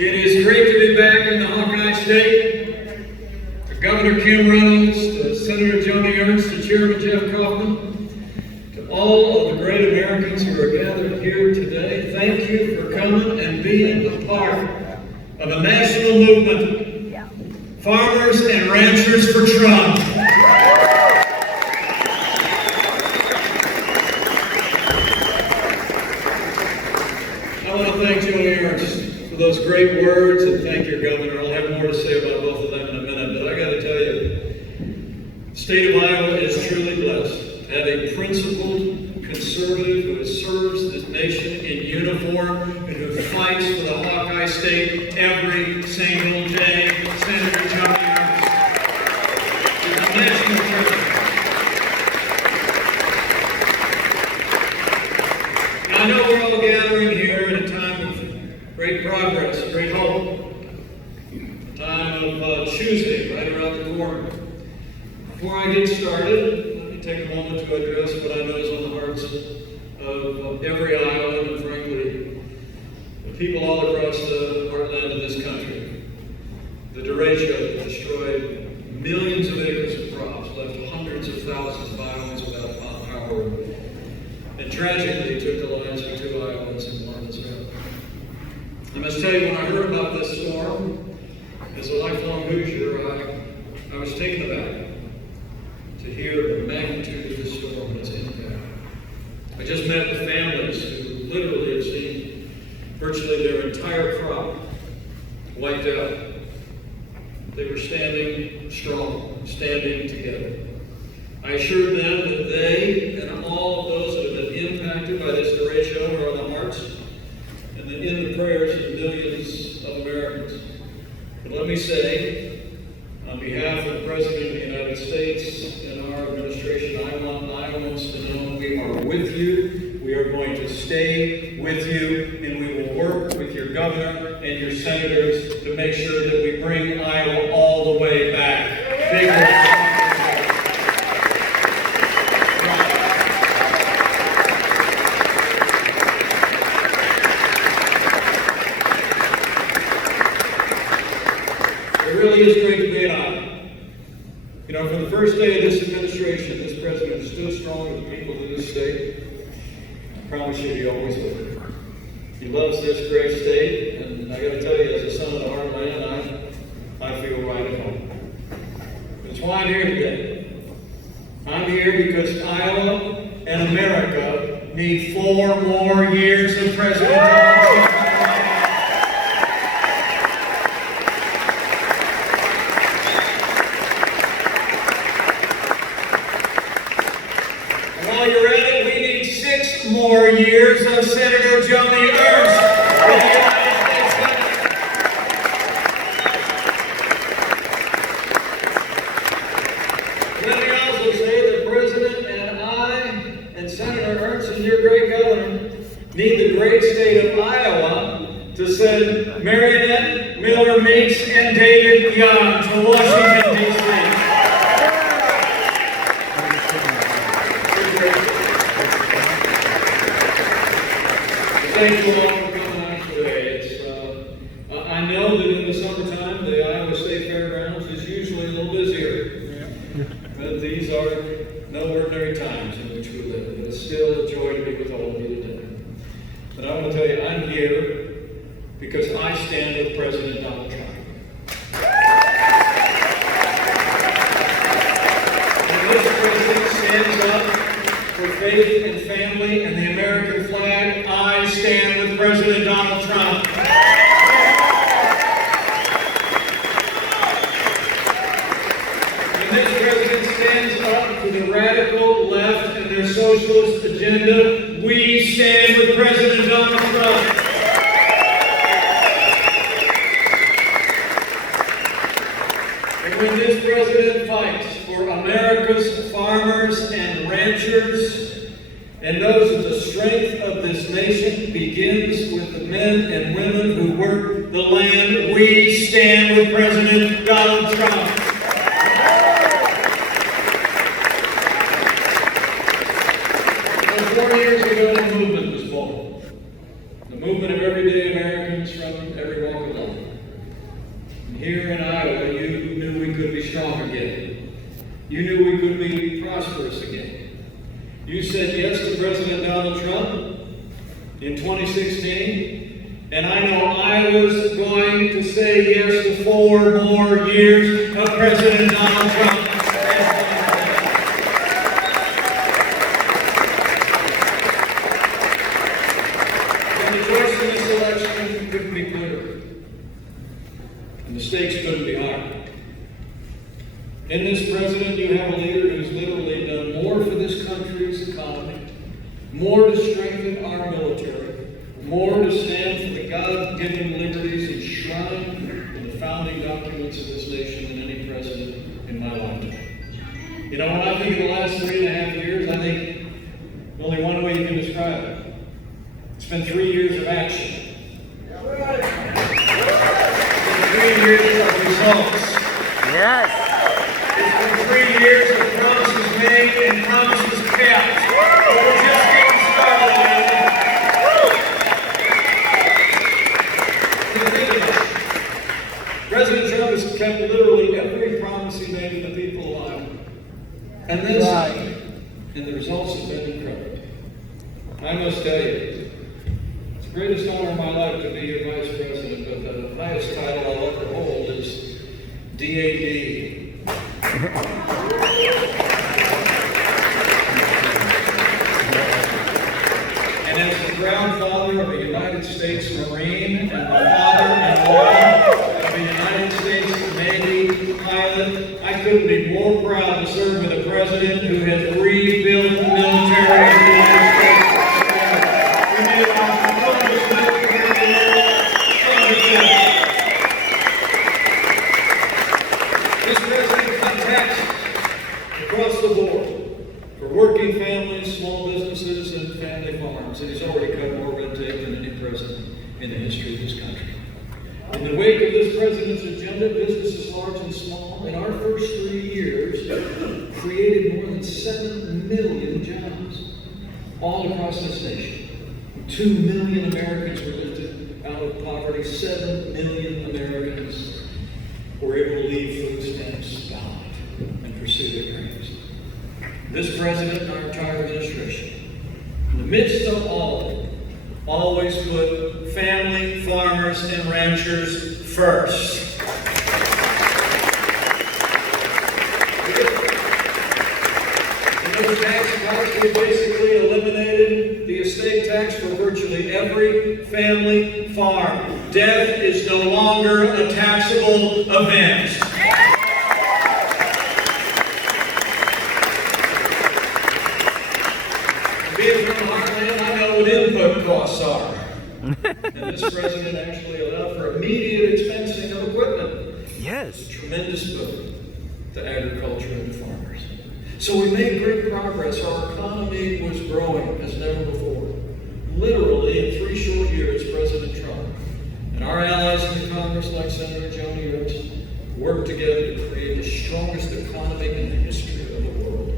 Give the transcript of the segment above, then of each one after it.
It is great to be back in the Hawkeye State. To Governor Kim Reynolds, to Senator Joni Ernst, to Chairman Jeff Kaufman, to all of the great Americans who are gathered here today, thank you for coming and being a part of a national movement, Farmers and Ranchers for Trump. I want to thank Joni Ernst for those great words, and thank your governor. I'll have more to say about both of them in a minute, but I got to tell you, the state of Iowa is truly blessed to have a principled conservative who serves this nation in uniform and who fights for the Hawkeye State every single day. Senator Joni Ernst is a national treasure. Now, I know we're all gathering here at a time of great progress, great hope, a time of choosing right around the corner. Before I get started, let me take a moment to address what I know is on the hearts of every Iowan and, frankly, the people all across the heartland of this country. The derecho destroyed millions of acres of crops, left hundreds of thousands of Iowans without power, and tragically took the lives of 2 Iowans and 1 Israeli. I must tell you, when I heard about this storm, as a lifelong Hoosier, I was taken aback to hear the magnitude of the storm and its impact. I just met with families who literally have seen virtually their entire crop wiped out. They were standing strong, standing together. I assured them that they and all of those that have been impacted by this derecho are on the hearts and in the prayers of millions of Americans. But let me say, on behalf of the President of the United States and our administration, I want Iowans to know we are with you, we are going to stay with you, and we will work with your governor and your senators to make sure that we bring Iowa all the way back. It really is great to be in Iowa. You know, from the first day of this administration, this president stood strong with the people of this state. I promise you, he always will. He loves this great state, and I got to tell you, as a son of the heartland, I feel right at home. That's why I'm here today. I'm here because Iowa and America need 4 more years of President Donald Trump. While you're at it, we need 6 more years of Senator Joni Ernst in the United States Senate. Let me also say that President and I and Senator Ernst and your great governor need the great state of Iowa to send Marionette Miller Meeks and David Young to Washington, D.C. Thank you all for coming out today. I know that in the summertime, the Iowa State Fairgrounds is usually a little busier. But these are no ordinary times in which we live. It is still a joy to be with all of you today. But I want to tell you, I'm here because I stand with President Donald Trump. And this president stands up for faith and family and the American flag. I stand with President Donald Trump. And this president stands up for the radical left and their socialist agenda. We stand with President Donald Trump. And when this president fights for America's farmers and ranchers, and knows that the strength of this nation begins with the men and women who work the land, we stand with President Donald Trump. Well, 4 years ago, the movement was born. The movement of everyday Americans from every walk of life. prosperous again. You said yes to President Donald Trump in 2016, and I know I was going to say yes to 4 more years of President Donald Trump. And the choice in this election couldn't be clearer, and the stakes couldn't be higher. In this president, you have a leader who's literally done more for this country's economy, more to strengthen our military, more to stand for the God-given liberties enshrined in the founding documents of this nation than any president in my lifetime. You know, when I think of the last 3.5 years, I think only one way you can describe it. It's been 3 years of action. It's been 3 years of results. Yes. It's been 3 years of promises made and promises kept. We're just getting started, man. President Trump has kept literally every promise he made to the people of Iowa. And then some. And the results have been incredible. I must tell you, it's the greatest honor of my life to be your vice president, but the highest title I'll ever hold is DAD. And as the proud father of a United States Marine and the father-in-law of a United States Navy pilot, I couldn't be more proud to serve with a president who has rebuilt the military of the United States. We made our strongest military in the world stronger. This president cut taxes across the board for working families, small businesses, and family farms. And he's already cut more red tape than any president in the history of this country. In the wake of this president's agenda, businesses large and small, in our first 3 years, created more than 7 million jobs all across this nation. 2 million Americans were lifted out of poverty. 7 million Americans were able to leave food stamps behind and pursue their dreams. This president and our entire administration, in the midst of all, always put family, farmers, and ranchers first. In those tax cuts, we basically eliminated the estate tax for virtually every family farm. Death is no longer a taxable event. Being from the heartland, I know what input costs are. And this president actually allowed for immediate expensing of equipment. Yes. A tremendous boon to agriculture and farmers. So we made great progress. Our economy was growing as never before. Literally, in 3 short years, President Trump and our allies in the Congress, like Senator Joni Ernst, worked together to create the strongest economy in the history of the world.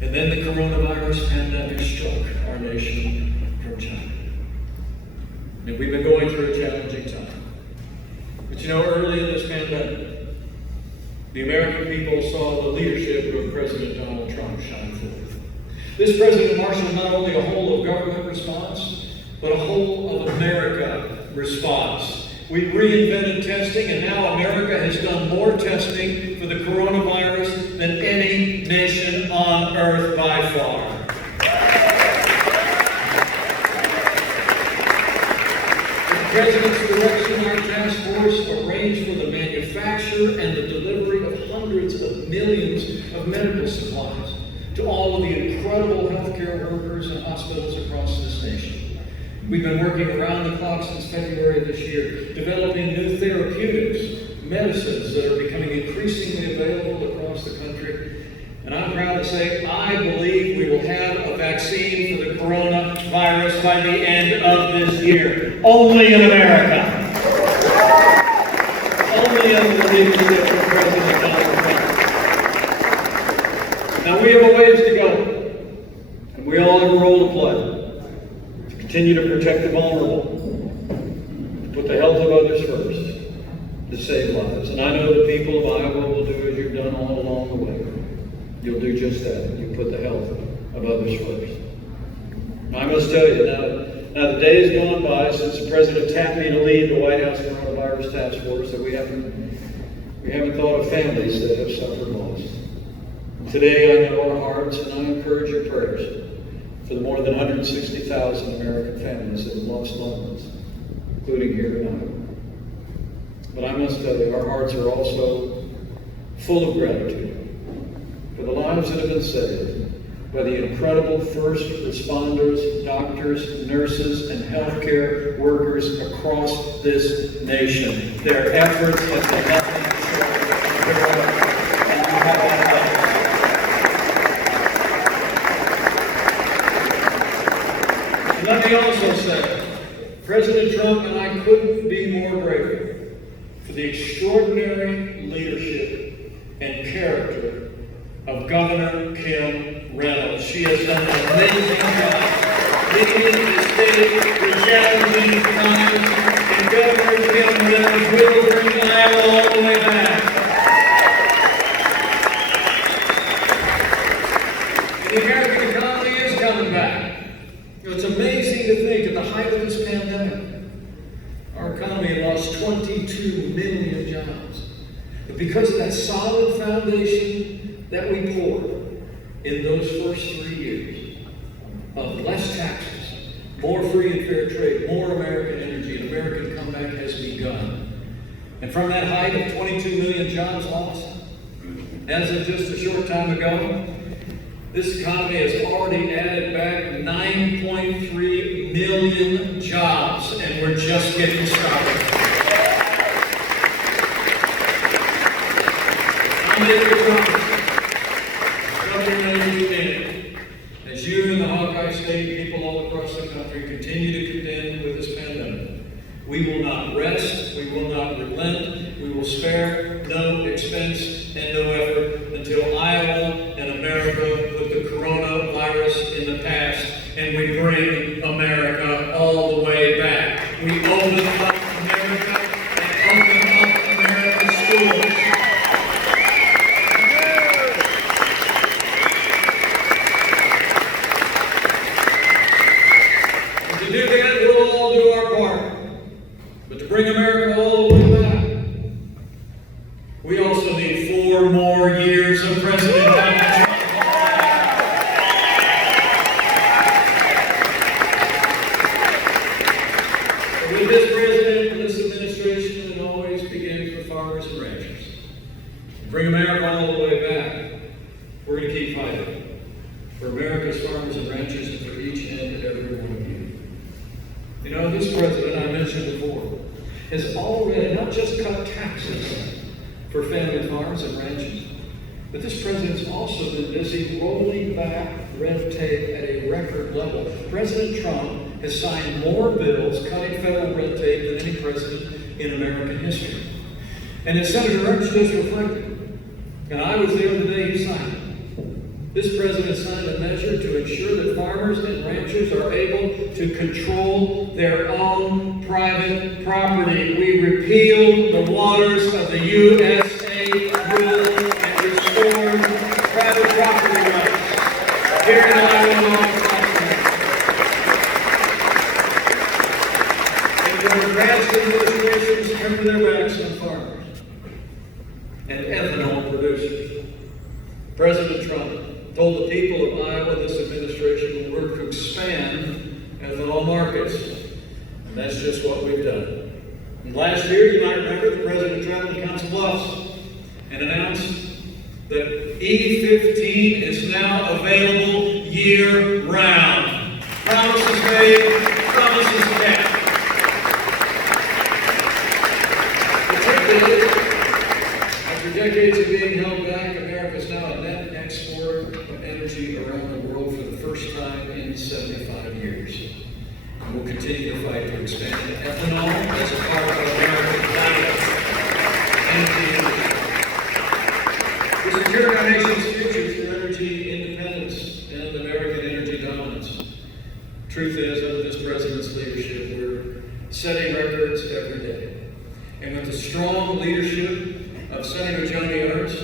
And then the coronavirus pandemic struck our nation from China. And we've been going through a challenging time. But you know, early in this pandemic, the American people saw the leadership of President Donald Trump shine forth. This president marshaled not only a whole of government response, but a whole of America response. We reinvented testing, and now America has done more testing for the coronavirus than any nation on earth by far. The President's direction, our task force arranged for the manufacture and the delivery of hundreds of millions of medical supplies to all of the incredible healthcare workers and hospitals across this nation. We've been working around the clock since February of this year, developing new therapeutics, medicines that are becoming increasingly available across the country. And I'm proud to say, I believe we will have a vaccine for the coronavirus by the end of this year. Only in America. Only under the leadership of President Donald Trump. Now we have a ways to go, and we all have a role to play. Continue to protect the vulnerable, to put the health of others first, to save lives. And I know the people of Iowa will do as you've done all along the way. you'll do just that. You put the health of others first. Now, I must tell you, now the day has gone by since the President tapped me to lead the White House Coronavirus Task Force that we haven't thought of families that have suffered loss. Today, I know our hearts, and I encourage your prayers for the more than 160,000 American families that have lost loved ones, including here in Iowa. But I must tell you, our hearts are also full of gratitude for the lives that have been saved by the incredible first responders, doctors, nurses, and healthcare workers across this nation. Their efforts have been nothing short of heroic, and you have that right. Let me also say, President Trump and I couldn't be more grateful for the extraordinary leadership and character of Governor Kim Reynolds. She has done an amazing job leading the state through challenging times, and Governor Kim Reynolds will bring Iowa all the way back. And the American economy is coming back. It's amazing to think at the height of this pandemic, our economy had lost 22 million jobs. But because of that solid foundation that we poured in those first 3 years of less taxes, more free and fair trade, more American energy, an American comeback has begun. And from that height of 22 million jobs lost, as of just a short time ago, this economy has already added back 9.3 million jobs, and we're just getting started. I make a promise, Governor, you in it, as you and the Hawkeye State people all across the country continue to contend with this pandemic. We will not rest, we will not relent, we will spare no expense and no effort until Iowa and America put the coronavirus in the past and we bring America all the way back. We open up America and open up America's schools. And to do that, we'll all do our part. But to bring America all the way back, we also need 4 more years of President Mike Pence. With this president and this administration, it always begins with farmers and ranchers. To bring America all the way back, we're going to keep fighting for America's farmers and ranchers and for each and every one of you. You know, this president I mentioned before has already not just cut taxes for family farms and ranchers, but this president's also been busy rolling back red tape at a record level. President Trump has signed more bills cutting federal red tape than any president in American history. And as Senator Ernst just reflected, and I was there the day he signed it, this president signed a measure to ensure that farmers and ranchers are able to control their own private property. We repealed the waters of the USA rule and restored private property rights here in Iowa. And the Nebraska administrations turned their backs on farmers and ethanol producers. President Trump told the people of Iowa this administration will work to expand ethanol markets. And that's just what we've done. And last year, you might remember, the President traveled to Council Bluffs and announced that E15 is now available year-round. Promises made, promises kept. The truth is, after decades of being held back, America is now a net exporter of energy around the world for the first time in 75 years. And we'll continue to fight to expand ethanol as a part of American climate energy industry. To secure our nation's future through energy independence and American energy dominance. Truth is, under this president's leadership, we're setting records every day. And with the strong leadership of Senator Joni Ernst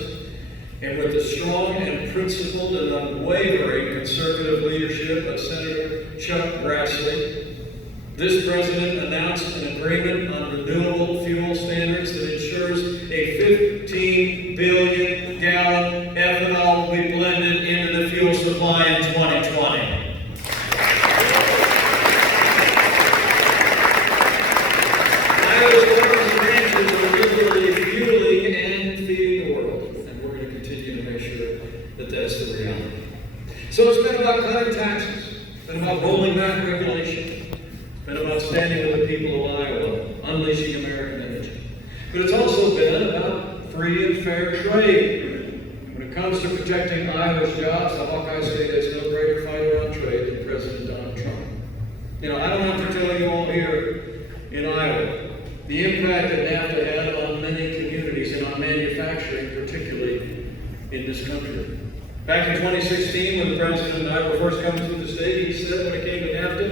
and with the strong and principled and unwavering conservative leadership of Senator Chuck Grassley, this president announced an agreement on renewable fuel standards that ensures a 15 billion gallon ethanol will be blended into the fuel supply in 2020. Iowa's farmers and ranchers are literally fueling and feeding the world, and we're going to continue to make sure that that's the reality. So it's been about cutting taxes, it's been about rolling back regulation, it's been about standing with the people of Iowa, unleashing American energy. But it's also been about free and fair trade. When it comes to protecting Iowa's jobs, the Hawkeye State has no greater fighter on trade than President Donald Trump. You know, I don't have to tell you all here in Iowa the impact that NAFTA had on many communities and on manufacturing, particularly in this country. Back in 2016, when the President and I were first coming to the state, he said when it came to NAFTA,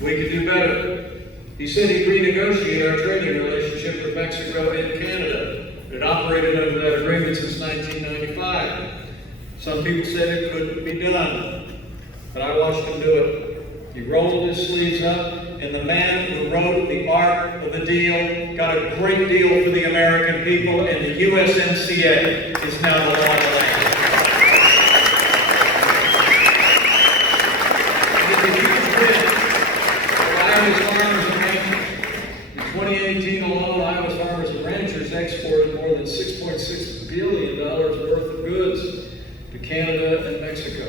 we could do better. He said he'd renegotiate our trading relationship with Mexico and Canada. It had operated under that agreement since 1995. Some people said it couldn't be done, but I watched him do it. He rolled his sleeves up, and the man who wrote the art of the deal got a great deal for the American people, and the USMCA is now the law of the land. It's a huge win for Iowa's farmers and ranchers. In 2018 alone, Iowa's farmers and ranchers exported more than $6.6 billion worth of goods to Canada and Mexico.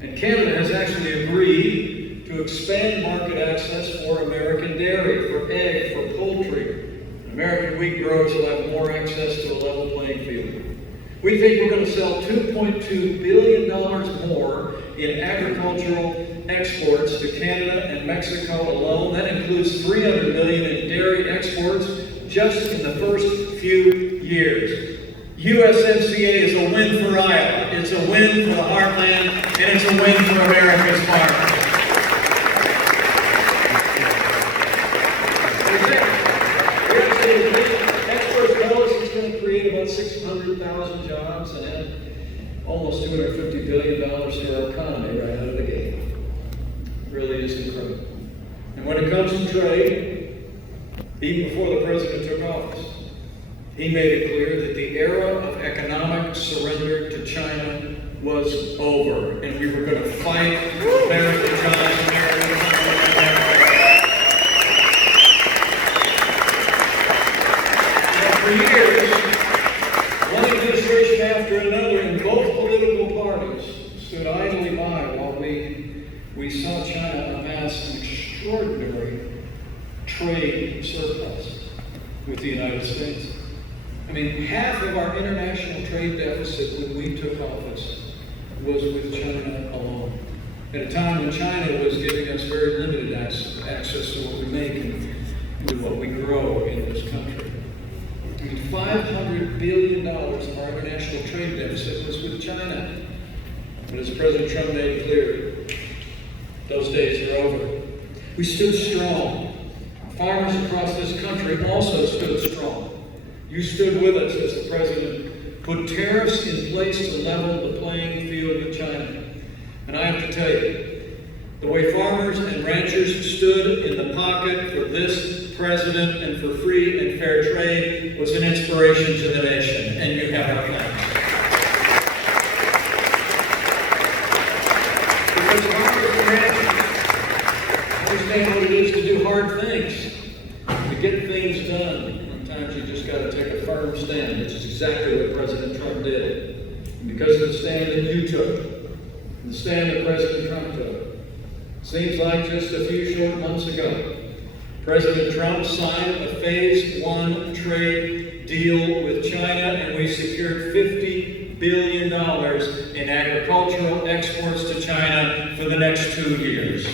And Canada has actually agreed to expand market access for American dairy, for egg, for poultry. American wheat growers will have more access to a level playing field. We think we're going to sell $2.2 billion more in agricultural exports to Canada and Mexico alone. That includes $300 million in dairy exports just in the first few years. USMCA is a win for Iowa, it's a win for the heartland, and it's a win for America's farmers. Experts tell us it's going to create about 600,000 jobs and add almost $250 billion to our economy right out of the gate. It really is incredible. And when it comes to trade, even before the president took office, he made it clear that the era of economic surrender to China was over, and we were going to fight American jobs, American For years, one administration after another in both political parties stood idly by while we saw China amass an extraordinary trade surplus with the United States. I mean, half of our international trade deficit when we took office was with China alone. At a time when China was giving us very limited access to what we make and to what we grow in this country. I mean, $500 billion of our international trade deficit was with China. But as President Trump made clear, those days are over. We stood strong. Farmers across this country also stood strong. You stood with us as the President put tariffs in place to level the playing field with China. And I have to tell you, the way farmers and ranchers stood in the pocket for this president and for free and fair trade was an inspiration to the nation, and you have our thanks. Because farmers and ranchers understand what it is to do hard things, to get things done. Sometimes you just got to take a firm stand, which is exactly what President Trump did. And because of the stand that you took, and the stand that President Trump took, seems like just a few short months ago, President Trump signed a Phase 1 trade deal with China, and we secured $50 billion in agricultural exports to China for the next 2 years.